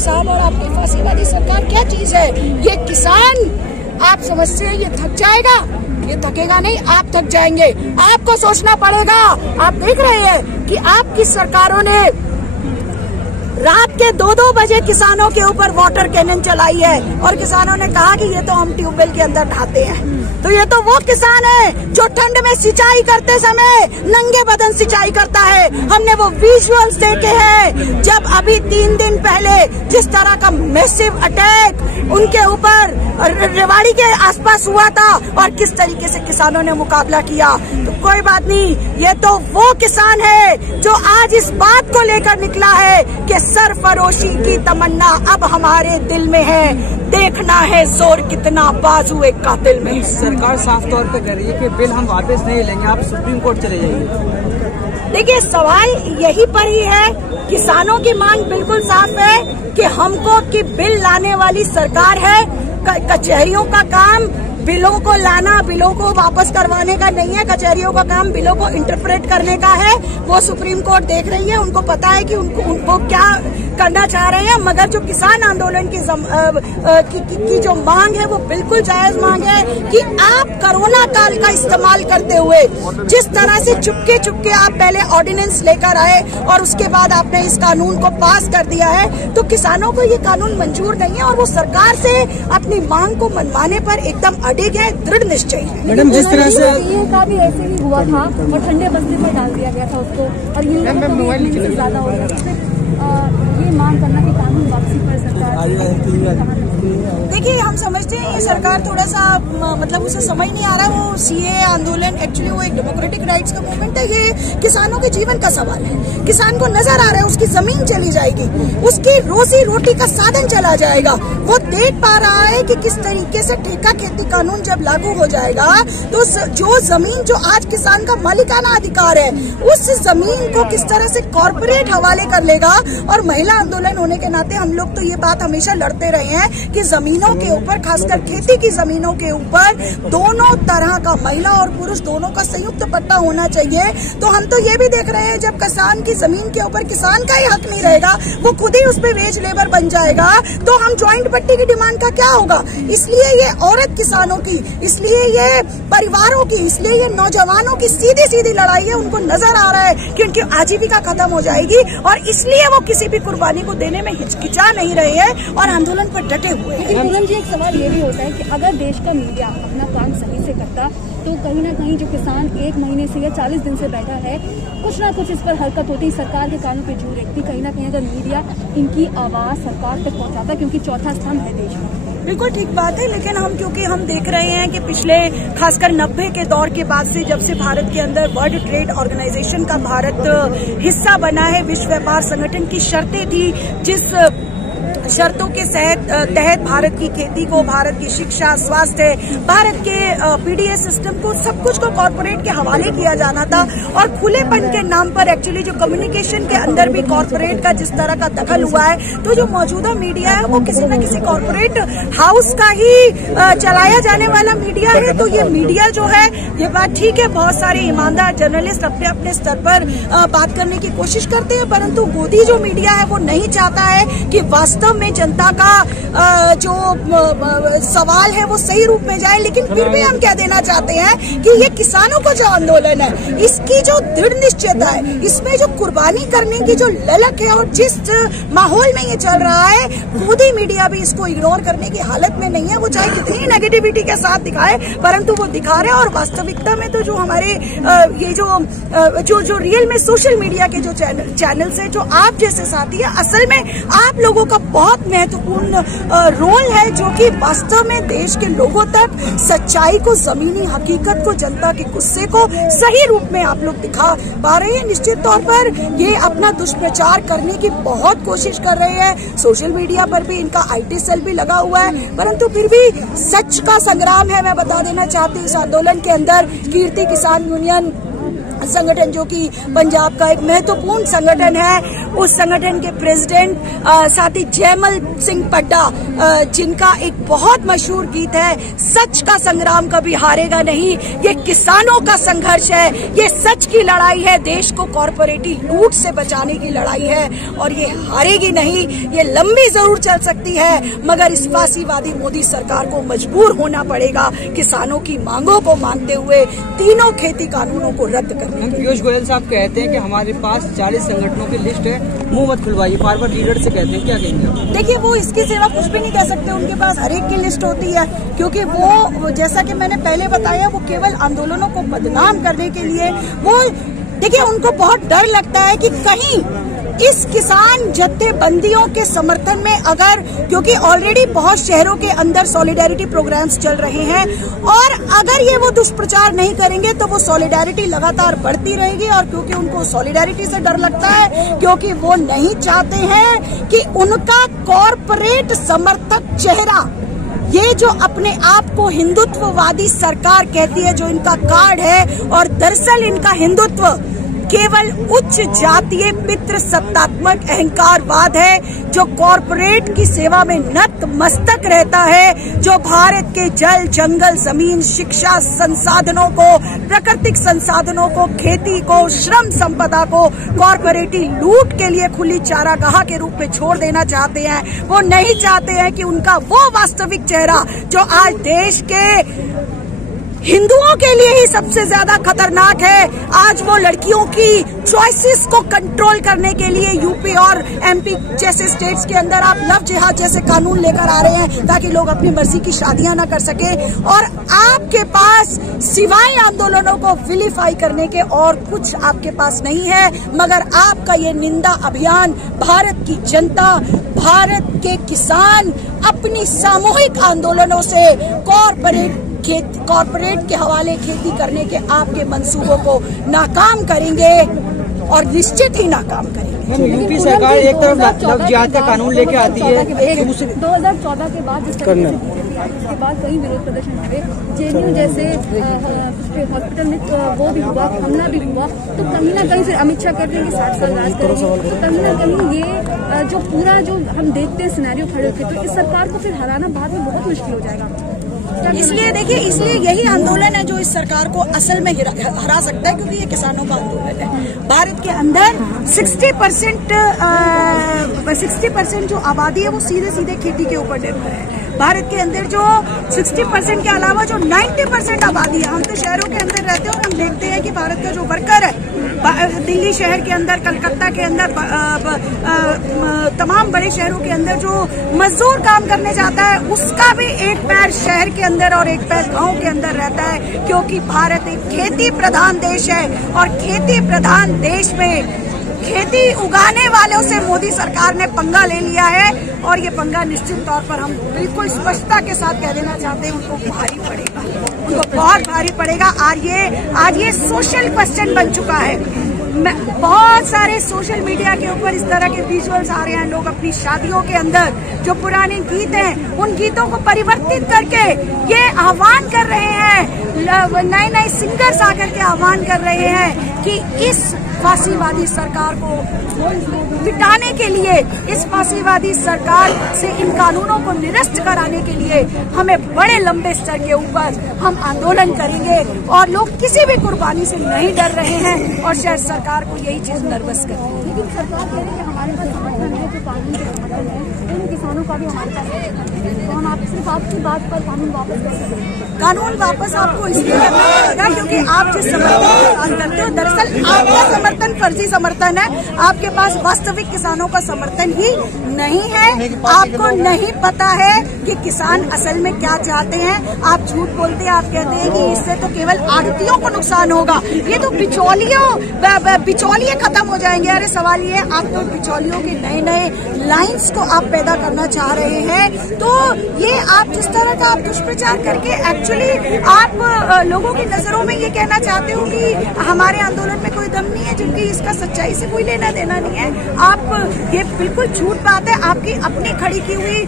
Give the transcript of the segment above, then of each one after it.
साहब और आपकी फांसीवादी सरकार क्या चीज है? ये किसान आप समझते हैं ये थक जाएगा? ये थकेगा नहीं, आप थक जाएंगे। आपको सोचना पड़ेगा। आप देख रहे हैं कि आपकी सरकारों ने रात के 2-2 बजे किसानों के ऊपर वाटर कैनन चलाई है और किसानों ने कहा कि ये तो हम ट्यूबवेल के अंदर ढाते हैं। तो ये तो वो किसान है जो ठंड में सिंचाई करते समय नंगे बदन सिंचाई करता है। हमने वो विजुअल्स देखे हैं जब अभी 3 दिन पहले जिस तरह का मैसिव अटैक उनके ऊपर रेवाड़ी के आसपास हुआ था और किस तरीके से किसानों ने मुकाबला किया। तो कोई बात नहीं, ये तो वो किसान है जो आज इस बात को लेकर निकला है कि सरफरोशी की तमन्ना अब हमारे दिल में है, देखना है जोर कितना बाजू एक कातिल में। सरकार साफ तौर पे कह रही है कि बिल हम वापस नहीं लेंगे, आप सुप्रीम कोर्ट चले जाइए। देखिए, सवाल यही पर ही है। किसानों की मांग बिल्कुल साफ है कि हमको कि बिल लाने वाली सरकार है। कचहरियों का काम बिलों को लाना, बिलों को वापस करवाने का नहीं है। कचहरियों का काम बिलों को इंटरप्रेट करने का है। वो सुप्रीम कोर्ट देख रही है, उनको पता है कि उनको क्या करना चाह रहे हैं। मगर जो किसान आंदोलन की जो मांग है वो बिल्कुल जायज मांग है कि आप कोरोना काल का इस्तेमाल करते हुए जिस तरह से चुपके चुपके आप पहले ऑर्डिनेंस लेकर आए और उसके बाद आपने इस कानून को पास कर दिया है, तो किसानों को ये कानून मंजूर नहीं है और वो सरकार से अपनी मांग को मनवाने पर एकदम अड़िग है, दृढ़ निश्चय है। मैडम, जिस तरह से का भी ऐसे ही हुआ था और ठंडे बस्ते में डाल दिया गया था उसको और ये ज्यादा हो गया, ये मांग करना कि कानून वापसी पर सरकार। देखिए, हम समझते हैं ये सरकार थोड़ा सा मतलब उसे समझ नहीं आ रहा है। वो सीए आंदोलन एक्चुअली वो एक डेमोक्रेटिक राइट्स का मूवमेंट है। ये किसानों के जीवन का सवाल है। किसान को नजर आ रहा है उसकी जमीन चली जाएगी, उसकी रोजी रोटी का साधन चला जाएगा। वो देख पा रहा है कि किस तरीके से ठेका खेती कानून जब लागू हो जाएगा तो जो जमीन जो आज किसान का मालिकाना अधिकार है उस जमीन को किस तरह से कॉर्पोरेट हवाले कर लेगा। और महिला आंदोलन होने के नाते हम लोग तो ये बात हमेशा लड़ते रहे हैं कि जमीनों के ऊपर, खासकर खेती की जमीनों के ऊपर दोनों तरह का, महिला और पुरुष दोनों का संयुक्त पट्टा होना चाहिए। तो हम तो ये भी देख रहे हैं जब किसान की जमीन के ऊपर किसान का ही हक नहीं रहेगा, वो खुद ही उस पे वेज लेबर बन जाएगा, तो हम ज्वाइंट पट्टी की डिमांड का क्या होगा। इसलिए ये औरत किसानों की, इसलिए ये परिवारों की, इसलिए ये नौजवानों की सीधी सीधी लड़ाई है। उनको नजर आ रहा है कि उनकी आजीविका खत्म हो जाएगी और इसलिए वो किसी भी कुर्बानी को देने में हिचकिचा नहीं रहे हैं और आंदोलन पर डटे हुए हैं। पूनम जी, एक सवाल ये भी होता है कि अगर देश का मीडिया अपना काम सही से करता तो कहीं ना कहीं जो किसान 1 महीने से या 40 दिन से बैठा है, कुछ ना कुछ इस पर हरकत होती, सरकार के कानों पे जू रेखती। कहीं ना कहीं अगर मीडिया इनकी आवाज सरकार तक पहुंचाता, क्योंकि चौथा स्तंभ है देश में। बिल्कुल ठीक बात है, लेकिन क्योंकि हम देख रहे हैं कि पिछले खासकर 90 के दौर के बाद से जब से भारत के अंदर वर्ल्ड ट्रेड ऑर्गेनाइजेशन का भारत हिस्सा बना है, विश्व व्यापार संगठन की शर्तें थी, जिस शर्तों के तहत भारत की खेती को, भारत की शिक्षा, स्वास्थ्य, भारत के पीडीएस सिस्टम को, सब कुछ को कॉर्पोरेट के हवाले किया जाना था। और खुलेपन के नाम पर एक्चुअली जो कम्युनिकेशन के अंदर भी कॉर्पोरेट का जिस तरह का दखल हुआ है, तो जो मौजूदा मीडिया है वो किसी न किसी कॉर्पोरेट हाउस का ही चलाया जाने वाला मीडिया है। तो ये मीडिया जो है, ये बात ठीक है, बहुत सारे ईमानदार जर्नलिस्ट अपने अपने स्तर पर बात करने की कोशिश करते हैं, परंतु गोदी जो मीडिया है वो नहीं चाहता है कि वास्तव में जनता का जो सवाल है वो सही रूप में जाए। लेकिन फिर भी हम क्या देना चाहते हैं कि ये किसानों को जो आंदोलन है, इसकी जो दृढ़ निश्चयता है, इसमें जो कुर्बानी करने की जो ललक है और जिस माहौल में ये चल रहा है, खुद मीडिया भी इसको इग्नोर करने की हालत में नहीं है। वो चाहे कितनी नेगेटिविटी के साथ दिखाए, परंतु वो दिखा रहे हैं। और वास्तविकता में तो जो हमारे ये जो रियल में सोशल मीडिया के जो चैनल्स है, जो आप जैसे साथी है, असल में आप लोगों का बहुत महत्वपूर्ण रोल है, जो कि वास्तव में देश के लोगों तक सच्चाई को, जमीनी हकीकत को, जनता के गुस्से को सही रूप में आप लोग दिखा पा रहे हैं। निश्चित तौर पर ये अपना दुष्प्रचार करने की बहुत कोशिश कर रहे हैं। सोशल मीडिया पर भी इनका IT सेल भी लगा हुआ है, परंतु फिर भी सच का संग्राम है। मैं बता देना चाहती हूँ, इस आंदोलन के अंदर कीर्ति किसान यूनियन, संगठन जो कि पंजाब का एक महत्वपूर्ण संगठन है, उस संगठन के प्रेसिडेंट साथी जयमल सिंह पड्डा, जिनका एक बहुत मशहूर गीत है, सच का संग्राम कभी हारेगा नहीं, ये किसानों का संघर्ष है, ये सच की लड़ाई है, देश को कॉर्पोरेटिव लूट से बचाने की लड़ाई है और ये हारेगी नहीं। ये लंबी जरूर चल सकती है मगर इस फासीवादी मोदी सरकार को मजबूर होना पड़ेगा किसानों की मांगों को मानते हुए तीनों खेती कानूनों को रद्द करने। पीयूष गोयल साहब कहते हैं कि हमारे पास 40 संगठनों की लिस्ट है, मुंह मत खुलवाइए, फॉरवर्ड लीडर से कहते हैं, क्या कहेंगे? देखिए, वो इसके सिवा कुछ भी नहीं कह सकते, उनके पास हर एक की लिस्ट होती है, क्योंकि वो जैसा कि मैंने पहले बताया, वो केवल आंदोलनों को बदनाम करने के लिए वो, देखिए, उनको बहुत डर लगता है कि कहीं इस किसान जत्थेबंदियों के समर्थन में अगर, क्योंकि ऑलरेडी बहुत शहरों के अंदर सॉलिडेरिटी प्रोग्राम्स चल रहे हैं और अगर ये वो दुष्प्रचार नहीं करेंगे तो वो सॉलिडेरिटी लगातार बढ़ती रहेगी। और क्योंकि उनको सॉलिडेरिटी से डर लगता है, क्योंकि वो नहीं चाहते हैं कि उनका कॉर्पोरेट समर्थक चेहरा, ये जो अपने आप को हिंदुत्ववादी सरकार कहती है, जो इनका कार्ड है, और दरअसल इनका हिंदुत्व केवल उच्च जातीय पितृ सत्तात्मक अहंकारवाद है, जो कॉरपोरेट की सेवा में नतमस्तक रहता है, जो भारत के जल, जंगल, जमीन, शिक्षा संसाधनों को, प्राकृतिक संसाधनों को, खेती को, श्रम संपदा को कॉरपोरेटिव लूट के लिए खुली चारागाह के रूप में छोड़ देना चाहते हैं। वो नहीं चाहते हैं कि उनका वो वास्तविक चेहरा जो आज देश के हिंदुओं के लिए ही सबसे ज्यादा खतरनाक है, आज वो लड़कियों की चॉइसेस को कंट्रोल करने के लिए यूपी और एमपी जैसे स्टेट्स के अंदर आप लव जिहाद जैसे कानून लेकर आ रहे हैं ताकि लोग अपनी मर्जी की शादियां ना कर सके। और आपके पास सिवाय आंदोलनों को विलीफाई करने के और कुछ आपके पास नहीं है, मगर आपका ये निंदा अभियान भारत की जनता, भारत के किसान अपनी सामूहिक आंदोलनों से कॉर्पोरेट के हवाले खेती करने के आपके मंसूबों को नाकाम करेंगे और निश्चित ही नाकाम करेंगे। यूपी सरकार एक तरफ लव जिहाद का कानून लेके आती है, 2014 के बाद उसके बाद कई विरोध प्रदर्शन हुए, जेएनयू जैसे हॉस्पिटल में वो भी हुआ, हमला भी हुआ, तो कहीं ना कहीं फिर अमित शाह कहते हैं कि 60 साल राज करेंगे, तो कहीं ना कहीं ये जो पूरा जो हम देखते हैं सिनेरियो खड़े होते, तो इस सरकार को फिर हराना बाद में बहुत मुश्किल हो जाएगा। इसलिए देखिए, इसलिए यही आंदोलन है जो इस सरकार को असल में हरा सकता है, क्योंकि ये किसानों का आंदोलन है। भारत के अंदर 60% जो आबादी है वो सीधे सीधे खेती के ऊपर निर्भर है। भारत के अंदर जो 60% के अलावा जो 90% आबादी है, हम तो शहरों के अंदर रहते हैं और हम देखते हैं कि भारत का जो वर्कर है, दिल्ली शहर के अंदर, कलकत्ता के अंदर, तमाम बड़े शहरों के अंदर जो मजदूर काम करने जाता है, उसका भी एक पैर शहर के अंदर और एक पैर गांव के अंदर रहता है, क्योंकि भारत एक खेती प्रधान देश है और खेती प्रधान देश में खेती उगाने वालों से मोदी सरकार ने पंगा ले लिया है और ये पंगा निश्चित तौर पर हम बिल्कुल स्पष्टता के साथ कह देना चाहते हैं, उनको भारी पड़ेगा, उनको बहुत भारी पड़ेगा। आज ये सोशल क्वेश्चन बन चुका है। बहुत सारे सोशल मीडिया के ऊपर इस तरह के विजुअल्स आ रहे हैं, लोग अपनी शादियों के अंदर जो पुराने गीत हैं उन गीतों को परिवर्तित करके ये आह्वान कर रहे हैं, नए सिंगर्स आकर के आह्वान कर रहे हैं कि इस फासीवादी सरकार को मिटाने के लिए, इस फासीवादी सरकार से इन कानूनों को निरस्त कराने के लिए हमें बड़े लंबे स्तर के ऊपर हम आंदोलन करेंगे और लोग किसी भी कुर्बानी से नहीं डर रहे हैं और शायद सरकार को यही चीज नर्वस कर रही है। लेकिन सरकार कह रही है कि हमारे पास समर्थन है, जो कानून के समर्थन है, उन किसानों का भी हमारे पास है, तो हम सिर्फ आपकी बात पर कानून वापस कर सकते हैं। कानून वापस आपको इसलिए करना पड़ेगा क्योंकि आप जिस समर्थन की बात करते हो, दरअसल आपका समर्थन फर्जी समर्थन है, आपके पास वास्तविक किसानों का समर्थन ही नहीं है। आपको नहीं पता है कि किसान असल में क्या चाहते हैं। आप झूठ बोलते हैं, आप कहते हैं कि इससे तो केवल आड़तियों को नुकसान होगा, ये तो बिचौलिए खत्म हो जाएंगे। अरे सवाल ये है, आप तो बिचौलियों के नए नए लाइन्स को आप पैदा करना चाह रहे हैं। तो ये आप जिस तरह का आप दुष्प्रचार करके एक्चुअली आप लोगों की नजरों में ये कहना चाहते हो कि हमारे आंदोलन में कोई दम नहीं है, जबकि इसका सच्चाई से कोई लेना देना नहीं है। आप ये बिल्कुल झूठ बात है, आपकी अपनी खड़ी की हुई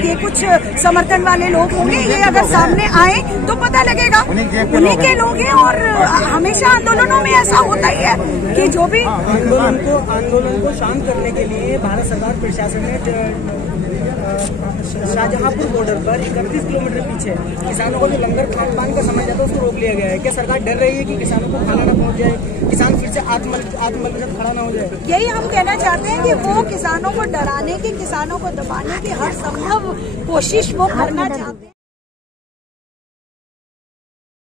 ये कुछ समर्थन वाले लोग होंगे, ये अगर सामने आए तो पता लगेगा उन्हीं के लोग हैं। और हमेशा आंदोलनों में ऐसा होता ही है कि जो भी आंदोलन को शांत करने के लिए भारत सरकार प्रशासन ने शाहजहांपुर बॉर्डर पर 31 किलोमीटर पीछे किसानों को जो लंगर खान पान का समय जाता है उसको रोक लिया गया है। क्या सरकार डर रही है कि किसानों को खाना न पहुंच जाए, किसान फिर से आत्मनिर्भर खड़ा न हो जाए? यही हम कहना चाहते हैं कि वो किसानों को डराने की, किसानों को दबाने की हर संभव कोशिश वो करना चाहते हैं।